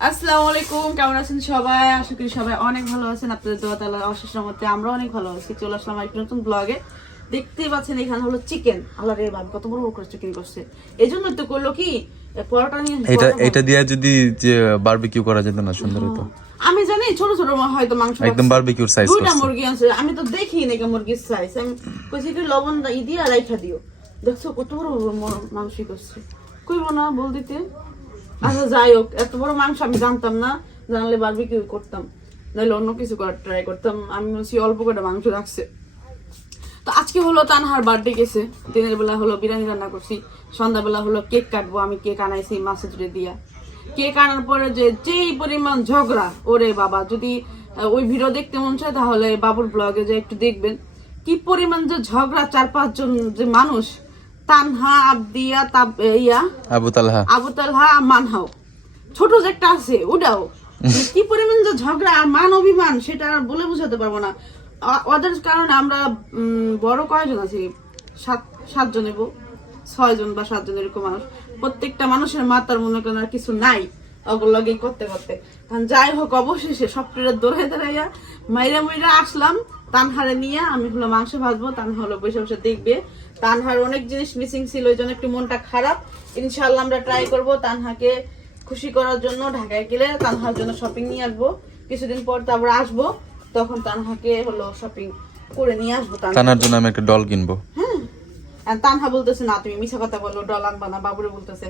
আসসালামু আলাইকুম কেমন আছেন সবাই? আশা করি সবাই অনেক ভালো আছেন। আপনাদের দোয়া তালা অশেষ মধ্যে আমরা অনেক ভালো আছি। চলে আসলাম একটি নতুন ব্লগে দেখতেই পাচ্ছেন এখানে হলো চিকেন আল্লাহ রে কত বড় বড় করে চিকেন করছে। এই জন্য তো করল কি? পরোটা নিয়ে এটা এটা দিয়ে যদি যে বারবিকিউ করা যেত না সুন্দর হতো আমি জানি ছোট ছোট হয়তো মাংস একদম বারবিকিউর সাইজ দুইটা মুরগি আছে। আমি তো দেখি নাকি মুরগির সাইজ আমি কইছি কি লবণ দা ই রাইখা দিও। দেখছ কত বড় বড় ম- মাংসই করছে। কইব না বল দিতে। আচ্ছা যাই হোক, এত বড় মাংস আমি জানতাম না, জানলে বারবিকিউ করতাম। নাহলে অন্য কিছু করার ট্রাই করতাম। আমি বলছি, অল্প করে মাংস রাখছে। তো আজকে হলো তানহার বার্থডে গেছে। দিনের বেলা হলো বিরিয়ানি রান্না করছি। সন্ধ্যাবেলা হলো কেক কাটবো, আমি কেক আনাইছি মাছের জুড়ে দিয়া। কেক আনার পরে যে যেই পরিমাণ ঝগড়া, ওরে বাবা, যদি ওই ভিডিও দেখতে মন চায়, তাহলে বাবুর ব্লগে যে একটু দেখবেন। কি পরিমাণ যে ঝগড়া চার পাঁচজন যে মানুষ তানহা আবদিয়া তাব ইয়া? আবু তালহা। আবু তালহা মানহাও ছোট যে একটা আছে ওটাও। কি পরিমাণ যে ঝগড়া মান অভিমান সেটা বলে বোঝাতে পারব না। ওদের কারণে আমরা বড় কয়জন আছি? সাত সাতজন এবো? ছয়জন বা সাতজন এরকম মানুষ। প্রত্যেকটা মানুষের মাতার মনে করেন আর কিছু নাই অগলগে করতে করতে। কারণ যাই হোক অবশেষে সবটিরে দৌড়ে দাঁড়াইয়া মাইরা মাইরা আসলাম। তানহারে নিয়ে আমি হলো মাংস ভাজবো তানহা হলো বসে বসে দেখবে। তানহার অনেক জিনিস মিসিং ছিল ওই জন্য একটু মনটা খারাপ। ইনশাল্লাহ আমরা ট্রাই করব তানহাকে খুশি করার জন্য ঢাকায় গেলে তানহার জন্য শপিং নিয়ে আসব। কিছুদিন পর তারপর আসব তখন তানহাকে হলো শপিং করে নিয়ে আসব তানহা। তানার জন্য আমি একটা ডল কিনবো। হ্যাঁ তানহা বলতেছে না তুমি মিছা কথা বলো ডল আনবা না। বাবুরে বলতেছে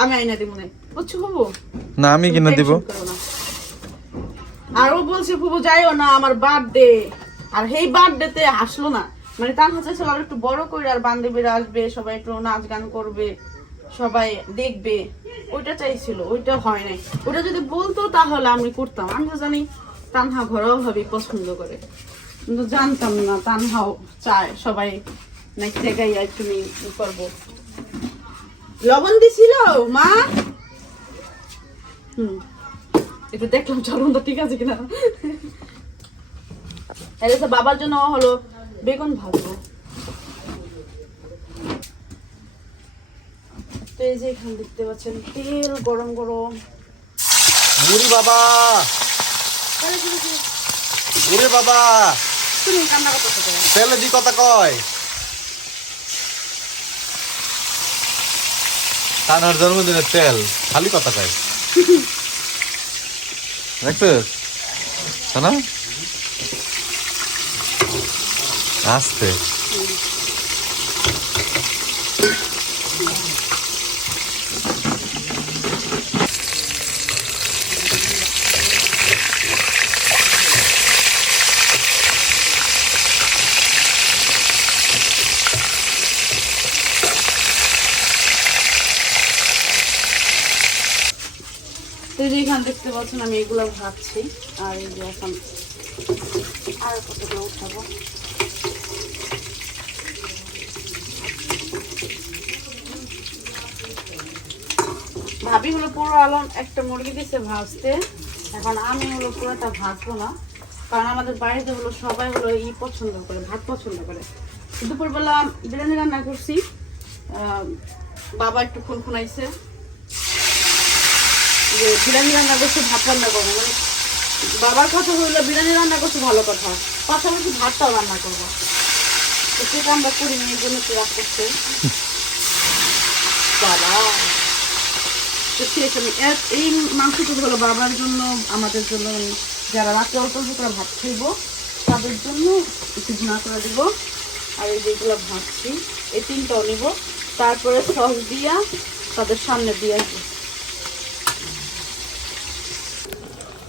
আমি আইনা দিব না। বুঝছ খুবু না আমি কিনে দিব। আর ও বলছে ফুবু যাইও না আমার বার্থডে আর সেই বার্থডেতে আসলো না। মানে তার হচ্ছে আর একটু বড় করে আর বান্ধবীরা আসবে, সবাই একটু নাচ গান করবে, সবাই দেখবে। ওইটা চাইছিল, ওইটা হয় নাই। ওটা যদি বলতো তাহলে আমি করতাম। আমি তো জানি তানহা ঘরেও ভাবি পছন্দ করে। কিন্তু জানতাম না তানহাও চায় সবাই গাইয়া একটু ই করব। লবণ দিছিল? মা? হুম। একটু দেখলাম চলনটা ঠিক আছে কিনা। বাবার জন্য হলো বেগুন ভাজবো। তো এই যে এখানে দেখতে পাচ্ছেন তেল গরম গরম। মুড়ি বাবা! মুড়ি বাবা! তুমি কান্না করতে? তেলে দি কথা কয়। তানার জন্মদিনের তেল খালি কথা কয়। দেখছিস না আসতে। এই যে দেখতে পাচ্ছেন, আমি এগুলো ভাবছি আর এই যে এখন আর কতগুলো উঠাবো। ভাবি হলো পুরো আলম একটা মুরগি দিছে ভাজতে। এখন আমি হলো পুরোটা ভাজবো না। কারণ আমাদের বাড়িতে হলো সবাই হলো ই পছন্দ করে, ভাত পছন্দ করে। দুপুরবেলা বিরিয়ানি রান্না করছি। বাবা একটু খুন খুনাইছে। যে বিরিয়ানি রান্না করছে, ভাত রান্না করব। মানে বাবার কথা হইল বিরিয়ানি রান্না করছে ভালো কথা। পাশাপাশি ভাতটাও রান্না করব। সেটা আমরা করি নি, এই জন্য রাগ করছে। বাবা। তো এই মাংসটা হলো বাবার জন্য, আমাদের জন্য যারা রাত্রে অল্প ভাত খাইব, তাদের জন্য একটু করে দিব। আর এই যেগুলো ভাজছি, এই তিনটাও নিব। তারপরে সস দিয়া তাদের সামনে দিয়ে আসব।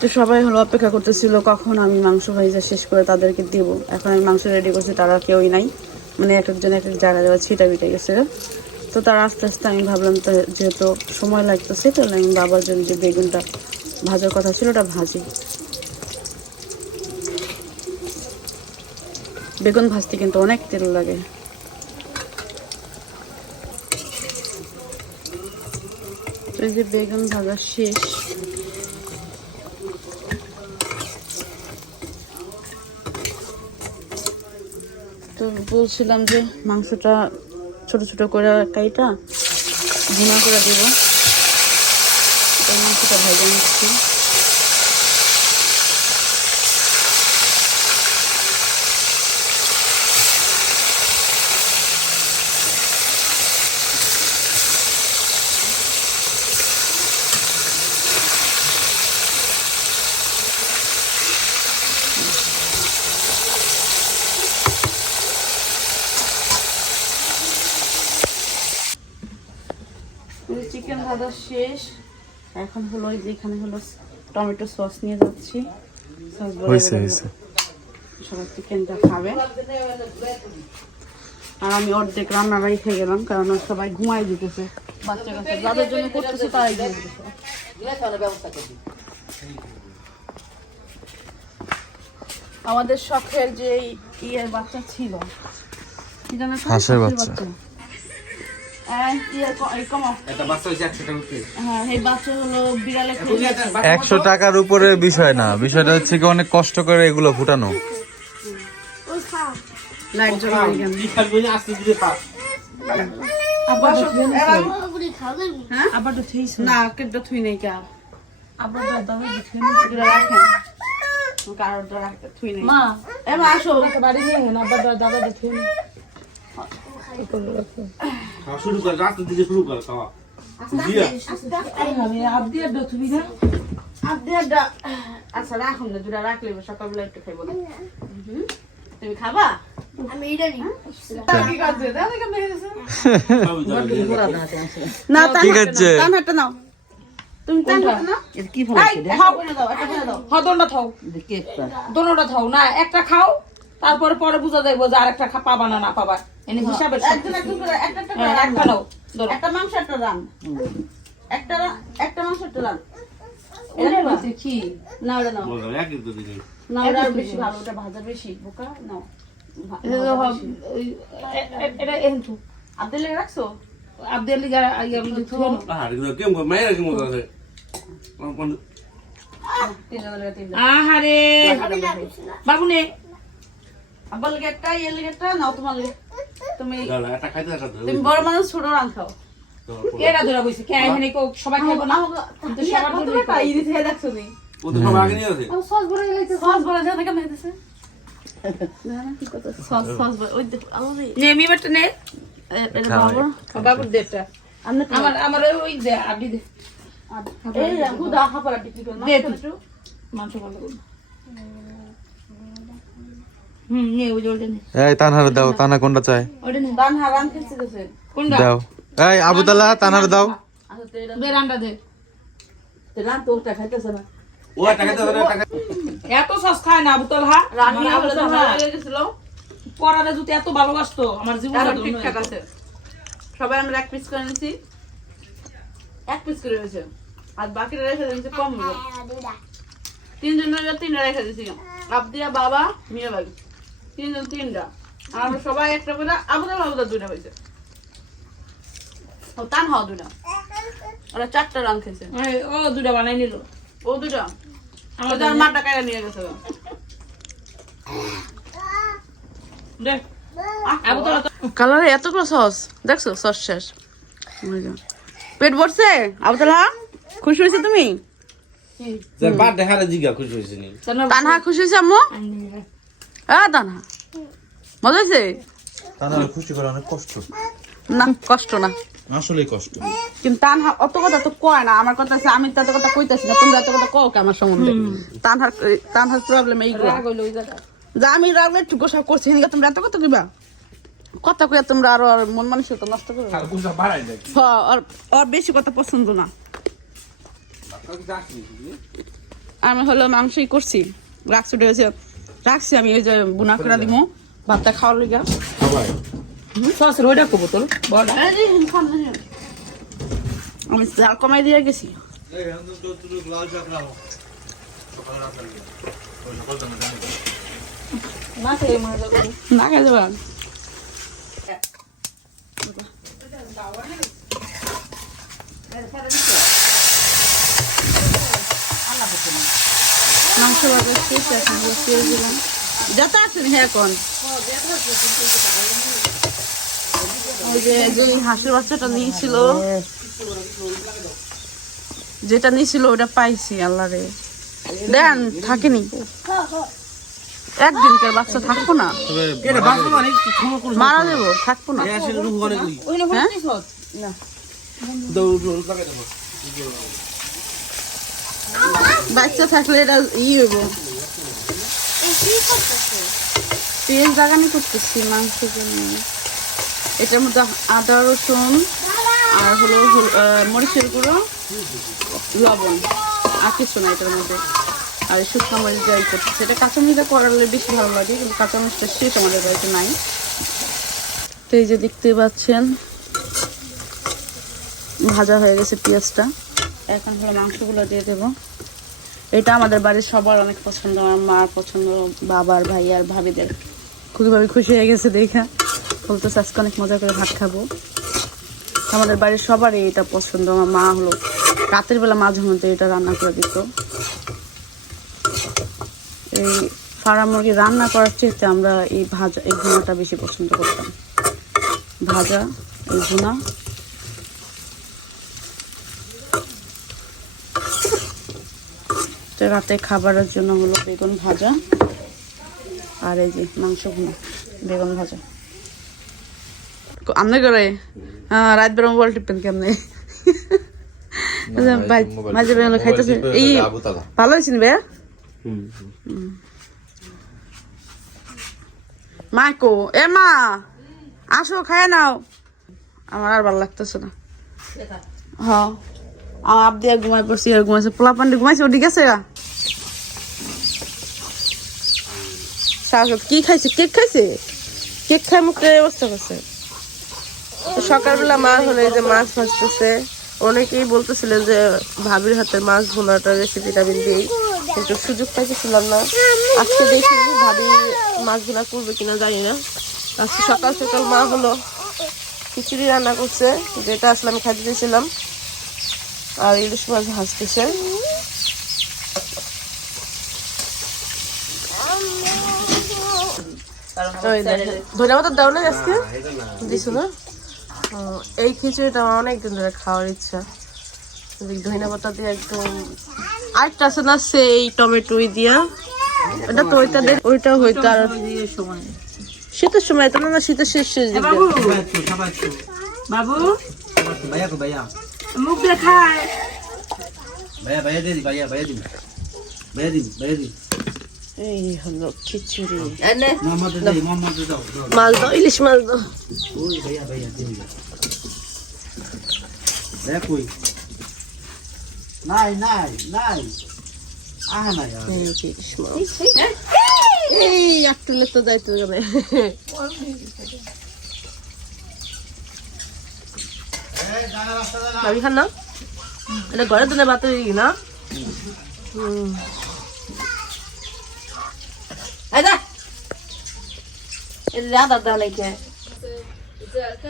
তো সবাই হলো অপেক্ষা করতেছিল, কখন আমি মাংস ভাইজা শেষ করে তাদেরকে দিব। এখন আমি মাংস রেডি করছি, তারা কেউই নাই। মানে এক একজন এক এক জায়গায় দেওয়া ছিটা বিটে গেছে। তো তার আস্তে আস্তে আমি ভাবলাম, তো যেহেতু সময় লাগতেছে, তাহলে আমি বাবার জন্য যে বেগুনটা ভাজার কথা ছিল, ওটা ভাজি। বেগুন ভাজতে কিন্তু অনেক তেল লাগে। এই যে বেগুন ভাজা শেষ। তো বলছিলাম যে মাংসটা ছোট ছোট করে কাইটা ভুনা করে দেবো। মাংস মাংসটা ভেজে নিচ্ছি চিকেন ভাজা শেষ। এখন হলো ওই যে এখানে হলো টমেটো সস নিয়ে যাচ্ছি। সস হয়েছে হয়েছে। সবাই চিকেনটা খাবে। আর আমি অর্ধেক রান্না রেখে গেলাম কারণ সবাই ঘুমাই দিতেছে। বাচ্চা কাচ্চা যাদের জন্য করতেছে তারাই আমাদের শখের যে ইয়ের বাচ্চা ছিল? হাঁসের বাচ্চা। একশো হ্যাঁ টাকার উপরে বিষয় না। বিষয়টা হচ্ছে কি অনেক কষ্ট করে এগুলো ফুটানো। আবার হ্যাঁ? তো থেইছ। না কেটে থুই নাই কা? আবার এগুলো রাখেন রাখতে থুই নাই। মা এবার আসো। বাড়ি নিয়ে আবার দাদা দেখে খাওয়া শুরু কর দিকে শুরু কর খাওয়া আচ্ছা রাখুন না দুটা রাখলে সকালবেলা একটু খাইবো না তুমি খাবা না নাও, তুমি তান হাতে নাও কি এই, খাও বলে দাও একটা দাও হ্যাঁ দোনটা থাও দোনোটা থাও না একটা খাও তারপরে পরে বুঝা যাইবো যে আরেকটা খা পাবা না না পাবা। এনে হিসাবে একজন একজন করে একটা একটা করে হ্যাঁ, একটা নাও ধরো। একটা মাংস একটা রান। একটা একটা মাংস একটা রান। এটা হচ্ছে কি? না ওটা নাও। না ওটা বেশি ভালো ওটা ভাজা বেশি। বোকা নাও। এটা রাখছো? আর মায়ের আহারে। বাবু নে আব্বার লেগে একটা ইয়ে লেগে একটা নাও তোমার লেগে। তুমি তুমি বড় মানুষ ছোট রান খাও। কেডা ধরা বইছে কে এখানে কেউ সবাই খাইবো না। কিন্তু সবার জন্য পাই দিতে দেখছ নি ও তো সব আগে নিয়ে আছে সস বলে গেছে সস বলে যায় কেন হইতেছে সস সস ওই দেখো আলো রে নে আমি বাট নে। এ- এটা বাবুর বাবুর দেটা আমার আমার ওই দে আবদি দে। এই হুদা হাফারা টিকি করে? দে তুই। মাংস ভালো করে হুম নে ওই জলটা নে এই তানহারে দাও তানা কোনটা চাই ওটা নে দান হারান খেতে গেছে কোনটা? দাও। এই আবুতালা তানহারে দাও। আচ্ছা দে। রান তো ওটা খাইতেছে না। ও একটা খাইতে ধরে টাকা এত সস খায় না আবুতল। হা রান্না আমার গেছিল। এত ভালোবাসতো ঠিকঠাক আছে। সবাই আমরা এক পিস করে নিয়েছি এক পিস করে হয়েছে। আর বাকিটা রেখে দিয়েছি কম। হলো তিনজন তিনটা রেখে দিয়েছি। আবদিয়া বাবা মিয়া বাড়ি তিনজন তিনটা। আমরা সবাই একটা করে আবুদা বাবুদা দুইটা হয়েছে। ও তান হওয়া দুটা ওরা চারটা রান খেয়েছে। ও দুটা বানাই নিল। ও দুটা আমার ওদের মা নিয়ে গেছে। দে। কালারে এতগুলো সস। দেখছ? সস শেষ। পেট ভরছে? আবদুল্লাহ খুশি হয়েছে তুমি? খুশি হয়েছে নি। তানহা খুশি হয়েছে আম্মু? আ তানহা। মজা হয়েছে তানহারে খুশি করা অনেক কষ্ট। না কষ্ট না। আসলেই কষ্ট। কিন্তু তানহা অত কথা তো কয় না আমার কথা আছে আমি তো এত কথা কইতাছি না তোমরা এত কথা কও কে আমার সম্বন্ধে? তানহার তানহার প্রবলেম এইগুলো রাগ যা আমি রাগলে একটু গোসা করছি তোমরা এত কথা কইবা? কথা কইয়া তোমরা আরও আর মন মানসিকতা নষ্ট করবে আর কুসা বাড়াই দেয়। হ্যাঁ আর আর বেশি কথা পছন্দ না। আমি হলো মাংসই করছি। রাখছি রাখছি আমি ওই যে বুনা করে দিব ভাতটা খাওয়ার লিগা সসের ওইটা কবো তোর আমি জাল কমাই দিয়ে গেছি। না খাই যাবা। মাংস ভাজা শেষ এখন বসিয়ে দিলাম। হ্যাঁ হাঁসের বাচ্চাটা নিয়েছিল, যেটা নিছিল ওটা পাইছি, আল্লাহ রে। দেন, থাকেনি। একদিনকার বাচ্চা থাকব না। মারা দেবো থাকব না। হ্যাঁ? বাচ্চা থাকলে এটা ই হইব। তেল জাগানি করতেছি মাংসের জন্য। এটার মধ্যে আদা, রসুন আর হলো মরিচের গুঁড়ো, লবণ আর কিছু না এটার মধ্যে। আর শুকনো মরিচ যাই করতেছে। এটা কাঁচামরিচটা করালে বেশি ভালো লাগে, কিন্তু কাঁচামরিচটা শেষ আমাদের বাড়িতে নাই। তো এই যে দেখতে পাচ্ছেন, ভাজা হয়ে গেছে পেঁয়াজটা। এখন হলো মাংসগুলো দিয়ে দেবো। এটা আমাদের বাড়ির সবার অনেক পছন্দ, আমার মার পছন্দ, বাবার ভাই আর ভাবিদের খুবইভাবে খুশি হয়ে গেছে দেখা। বলতেছে, আজকে অনেক মজা করে ভাত খাব। আমাদের বাড়ির সবারই এটা পছন্দ, আমার মা হলো। রাতের বেলা মাঝে মধ্যে এটা রান্না করে দিত। এই ফার্ম মুরগি রান্না করার চেয়ে আমরা এই ভাজা, এই ভুনাটা বেশি পছন্দ করতাম। ভাজা, এই ভুনা। তো রাতে খাবারের জন্য হলো বেগুন ভাজা আর এই যে মাংস ভুনা বেগুন ভাজা। আমনে করে? হ্যাঁ রাত বেরো মোবাইল টিপেন কেমনে? মাঝে বেরো খাইতেছে। এই ভালো হয়েছেন বে মাইকো এ মা আসো খায় নাও। আমার আর ভালো লাগতেছে না। হ্যাঁ। কেক খাই মুখে অবস্থা করছে। তো সকালবেলা মা হলো যে মাছ অনেকেই বলতেছিলেন যে ভাবির হাতের মাছ ভুনাটার রেসিপিটা দিই। কিন্তু সুযোগ পাইতেছিলাম না। আজকে দেখি ভাবি মাছ ভুনা করবে কিনা জানি না। আজকে সকাল সকাল মা হলো খিচুড়ি রান্না করছে, যেটা আসলে আমি খাইতে দিয়েছিলাম। আর ইলিশ মাছ ভাজতেছে। ওই দেখেন। ধনে পাতা দাও না আজকে? দিছো না? এই খিচুড়িটা আমার অনেকদিন ধরে খাওয়ার ইচ্ছা। ধনে পাতা দিয়ে একদম আরেকটা আছে না সেই টমেটো দিয়া। এটা তো ওইটা ওইটা হইতো আর শীতের সময় তো না শীতের শেষ শেষ দিকে। বাবু ভাইয়া কো ভাইয়া। মুখ দেখায়। ভাইয়া ভাইয়া দিদি ভাইয়া ভাইয়া দিদি ভাইয়া দিদি ভাইয়া দিদি এই হলো খিচুড়ি। মাছ দাও ইলিশ মাছ দাও। নাই নাই নাই। এই তো যাইতে গেলে ভাবি খান না এটা ঘরে বাতে না হুম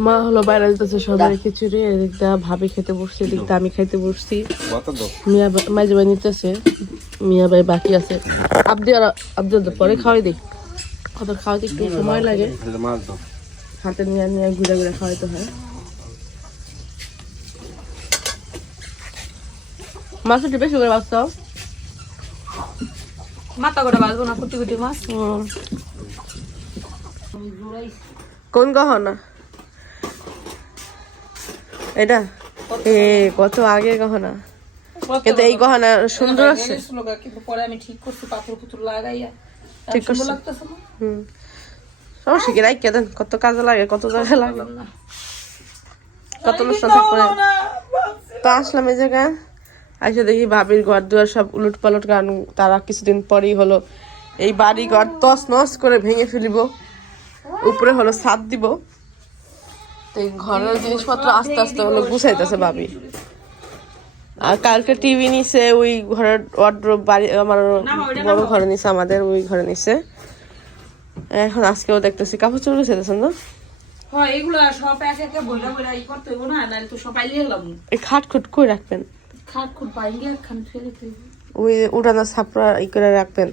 মা হলো বাইরে দিতেছে সবাই খিচুড়ি এদিকটা ভাবি খেতে বসছে এদিকটা আমি খাইতে বসছি। মিয়া ভাই- মাঝে ভাই নিতেছে মিয়া ভাই বাকি আছে। আবদি আর আবদি পরে খাওয়াই দিই। ওদের খাওয়াতে একটু সময় লাগে। হাতে নিয়ে নিয়ে ঘুরে ঘুরে খাওয়াইতে হয়। মাছ একটু বেশি করে বাঁচতাম মাথা করে বাজবো না কুটি কুটি মাছ। কোন গহনা? এটা? এ কত আগে গহনা? কিন্তু এই গহনা? সুন্দর আছে কিন্তু পরে আমি ঠিক করছি পাথর পুতুর লাগাইয়া। ঠিক করছ? হুম। সমস্যা কি? রাইকে দেন কত কাজে লাগে কত জায়গায় লাগে কত অনুষ্ঠান থাকবে। তো আসলাম এই জায়গায়। আইসে দেখি ভাবির ঘর দুয়ার সব উলট পালট গান তারা কিছুদিন পরেই হলো এই বাড়ি ঘর তস নস করে ভেঙে ফেলিব। উপরে হলো ছাদ দিব। তো এই ঘরের জিনিসপত্র আস্তে আস্তে হলো গুছাইতেছে ভাবি। আর কালকে টিভি নিছে ওই ঘরের ওয়ার্ড্রোব বাড়ি আমার বড় ঘরে নিছে আমাদের ওই ঘরে নিছে। এখন আজকেও দেখতেছি কাপড় চোপড় গুছাইতেছেন না? হ্যাঁ এই খাট খুট করে রাখবেন? ওই উড়ানো ছাপড়া ই করে রাখবেন।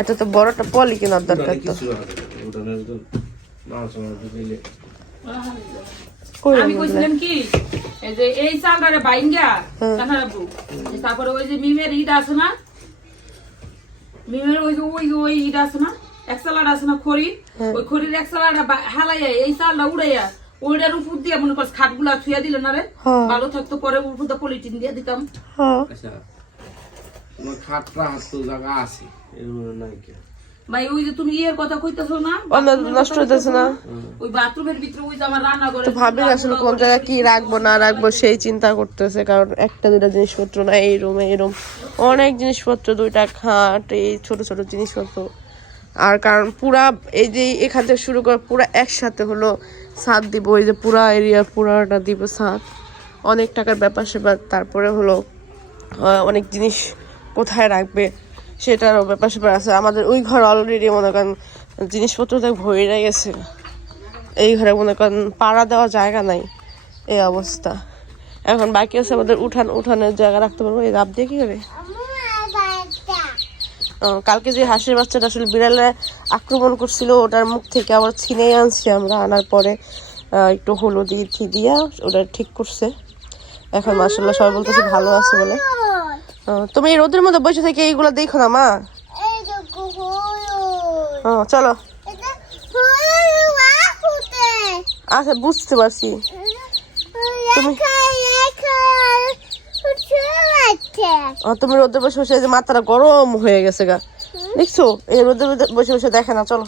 এটা তো বড়টা পলি কেনার দরকার তো। আমি কইছিলাম কি এই যে এই চালটারে বাইঙ্গা তারপরে ওই যে মিমের ইট আছে না মিমের ওই যে ওই ওই ইট আছে না এক সালাড আছে না খড়ি ওই খড়ির এক সালাড হালাইয়া এই চালটা উড়াইয়া ওইটার উপর দিয়ে মনে করছ খাটগুলা ছুঁয়া দিলে না রে? হ্যাঁ। ভালো থাকতো পরে উপর দিয়ে পলিটিন দিয়ে দিতাম। হ্যাঁ। আচ্ছা তোমার খাটরা হাত তো জায়গা আছে এর মনে নাই কে ভাই ওই যে তুমি ইয়ের কথা কইতেছো না অন্য নষ্ট হইতেছে না? ওই বাথরুমের ভিতরে ওই যে আমার রান্না করে তো ভাবি আসলে কোন জায়গায় কি রাখব না রাখব সেই চিন্তা করতেছে কারণ একটা দুটা জিনিসপত্র না এই রুমে এই রুম অনেক জিনিসপত্র দুইটা খাট এই ছোট ছোট জিনিসপত্র। আর কারণ পুরা এই যে এখান থেকে শুরু করে পুরা একসাথে হলো ছাদ দিব, এই যে পুরা এরিয়া পুরাটা দিব ছাদ অনেক টাকার ব্যাপার সেবার তারপরে হলো অনেক জিনিস কোথায় রাখবে সেটারও ব্যাপার সেবার আছে। আমাদের ওই ঘর অলরেডি মনে করেন জিনিসপত্র দেখ ভরে গেছে। এই ঘরে মনে করেন পাড়া দেওয়া জায়গা নাই, এই অবস্থা। এখন বাকি আছে আমাদের উঠান, উঠানের জায়গা রাখতে পারব। এই রাব দিয়ে কি করে? কালকে যে হাঁসের বাচ্চাটা আসলে বিড়ালে আক্রমণ করছিল, ওটার মুখ থেকে আবার ছিনে আনছি আমরা। আনার পরে একটু হলুদ ইথি দিয়া ওটা ঠিক করছে। এখন মাসাল্লাহ সবাই বলতেছে ভালো আছে বলে। তুমি এই রোদের মধ্যে বসে থেকে এইগুলো দেখো না, মা? চলো। আচ্ছা বুঝতে পারছি। তুমি ও, তুমি রোদে বসে বসে এই যে মাথাটা গরম হয়ে গেছে গা। দেখছ? এই রোদে বসে বসে দেখে না চলো।